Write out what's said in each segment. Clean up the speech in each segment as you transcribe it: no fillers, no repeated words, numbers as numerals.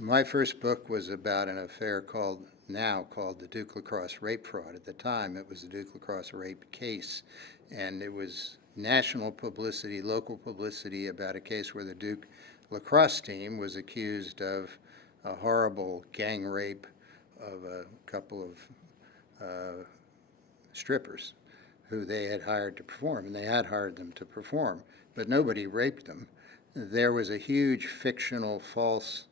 My first book was about an affair now called the Duke Lacrosse rape fraud. At the time, it was the Duke Lacrosse rape case, and it was national publicity, local publicity about a case where the Duke lacrosse team was accused of a horrible gang rape of a couple of strippers who they had hired to perform, and they had hired them to perform, but nobody raped them. There was a huge fictional false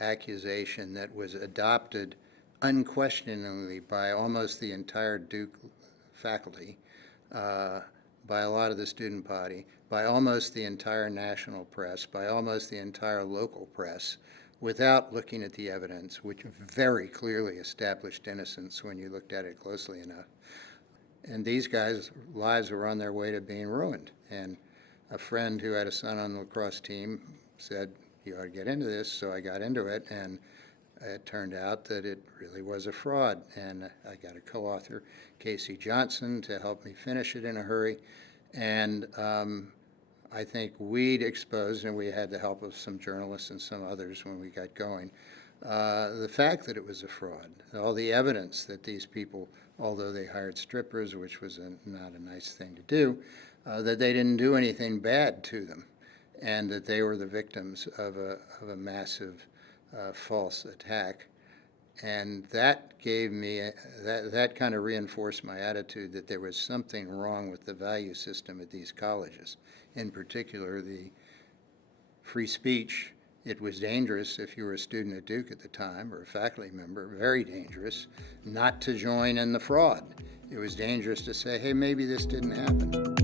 accusation that was adopted unquestioningly by almost the entire Duke faculty, by a lot of the student body, by almost the entire national press, by almost the entire local press, without looking at the evidence, which very clearly established innocence when you looked at it closely enough. And these guys' lives were on their way to being ruined. And a friend who had a son on the lacrosse team said, "You ought to get into this," so I got into it, and it turned out that it really was a fraud. And I got a co-author, Casey Johnson, to help me finish it in a hurry. And I think we'd exposed, and we had the help of some journalists and some others when we got going, the fact that it was a fraud, all the evidence that these people, although they hired strippers, which was not a nice thing to do, that they didn't do anything bad to them, and that they were the victims of a massive false attack. And that gave me, that kind of reinforced my attitude that there was something wrong with the value system at these colleges, in particular the free speech. It was dangerous if you were a student at Duke at the time, or a faculty member, very dangerous, not to join in the fraud. It was dangerous to say, hey, maybe this didn't happen.